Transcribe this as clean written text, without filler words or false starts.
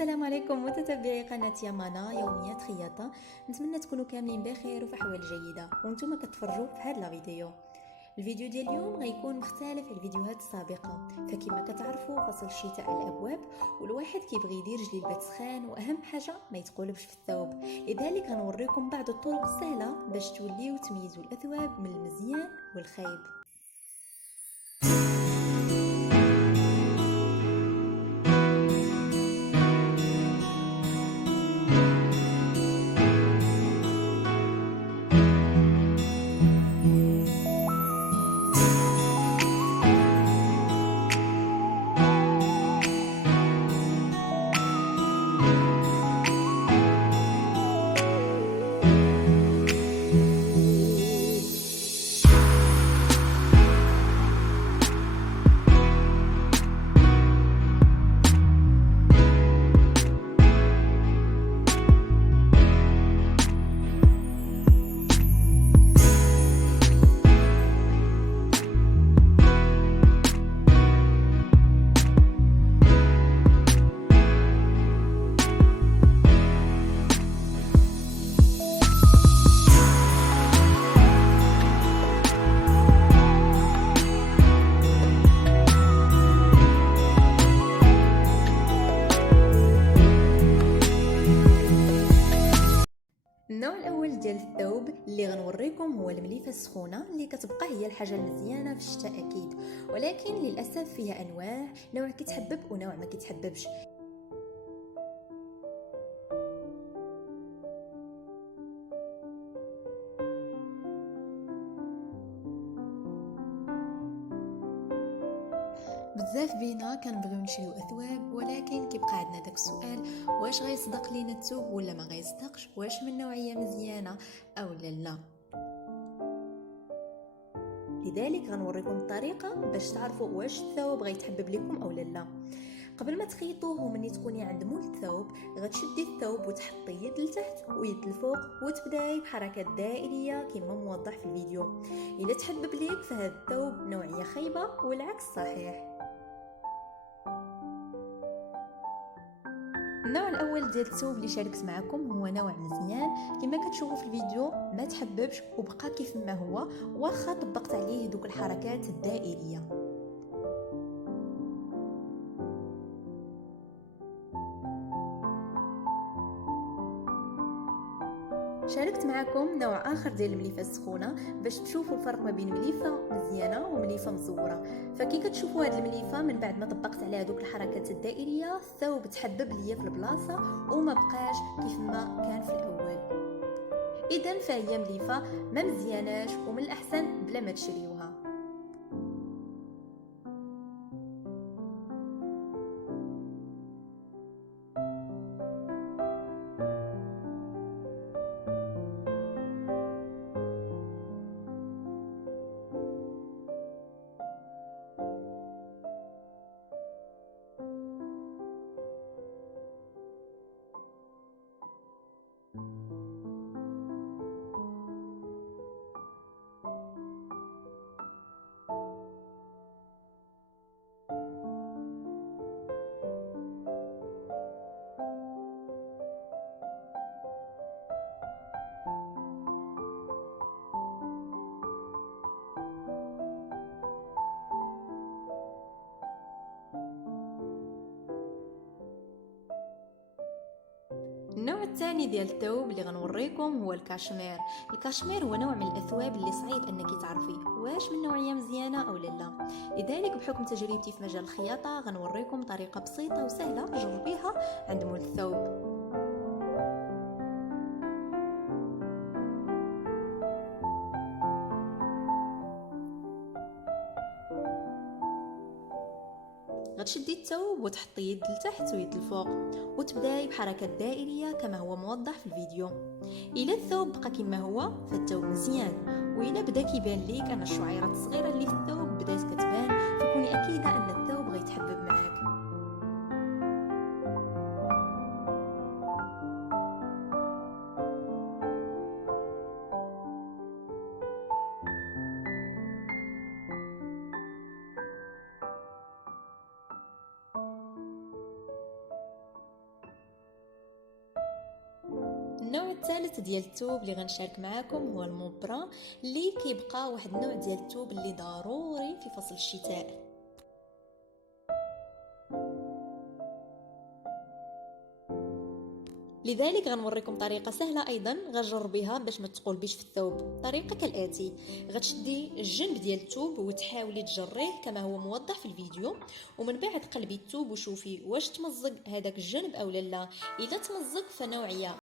السلام عليكم متتبعي قناة يامانا يوميات خياطة. نتمنى تكونوا كاملين بخير وفي احوال جيدة وانتم كتفرجوا في هذا الفيديو. الفيديو ديال اليوم غيكون مختلف على الفيديوهات السابقة، فكما كتعرفوا فصل الشتاء على الابواب والواحد كيبغي يدير جليبات سخان، واهم حاجة ما يتقلبش في الثوب. لذلك غنوريكم بعض الطرق السهلة باش توليو تميزوا الاثواب من المزيان والخايب. النوع الاول ديال الثوب اللي غنوريكم هو المليفه السخونه، اللي كتبقى هي الحاجه المزيانه في الشتاء اكيد، ولكن للاسف فيها انواع، نوع كيتحبب ونوع ما كيتحببش. بزاف بينا كنبغيو نشريو اثواب، ولكن كيبقى عندنا داك السؤال: واش غيصدق لينا الثوب ولا ما غيصدقش؟ واش من نوعيه مزيانه او لا؟ لذلك غنوريكم الطريقه باش تعرفوا واش الثوب غيتحبب لكم او لا. قبل ما تخيطوه ومني تكوني عند مول الثوب، غتشدي الثوب وتحطي يد لتحت ويد لفوق وتبداي بحركات دائريه كما موضح في الفيديو. الا تحبب ليك فهذا الثوب نوعيه خايبه والعكس صحيح. النوع الاول ديال الثوب اللي شاركت معكم هو نوع مزيان، كما كتشوفوا في الفيديو ما تحببش وبقى كيف ما هو، واخا طبقت عليه دوك الحركات الدائريه. شاركت معكم نوع اخر ديال المليفه السخونه باش تشوفوا الفرق ما بين مليفه مزيانه ومليفه مزوره. فكي كتشوفوا هذه المليفه من بعد ما طبقت عليها دوك الحركات الدائريه، الثوب تحبب ليا في البلاصه وما بقاش كيف ما كان في الاول. اذا فهي مليفه ما مزياناش، ومن الاحسن بلا ما تشريوها. النوع الثاني ديال الثوب اللي غنوريكم هو الكاشمير. الكاشمير هو نوع من الاثواب اللي صعيب انك تعرفيه واش من نوعيه مزيانه او لا. لذلك بحكم تجربتي في مجال الخياطه غنوريكم طريقه بسيطه وسهله جربيها عند مول الثوب. غتشدي الثوب وتحطي يد لتحت ويد لفوق وتبداي بحركات دائريه كما هو موضح في الفيديو. الا الثوب بقى كما هو فالثوب مزيان، والا بدا كيبان ليك ان الشعيرات الصغيره اللي في الثوب بدات كتبان، فكوني اكيده ان الثوب غيتحبب معاك. النوع الثالث ديال الثوب اللي غنشارك معاكم هو الموبرا، اللي كيبقى واحد النوع ديال الثوب اللي ضروري في فصل الشتاء. لذلك غنوريكم طريقه سهله ايضا غنجربيها باش ما تقلبيش في الثوب. الطريقه كالاتي: غتشدي الجنب ديال الثوب وتحاولي تجريه كما هو موضح في الفيديو، ومن بعد قلبي الثوب وشوفي واش تمزق هذاك الجنب او لا. اذا تمزق فنوعيه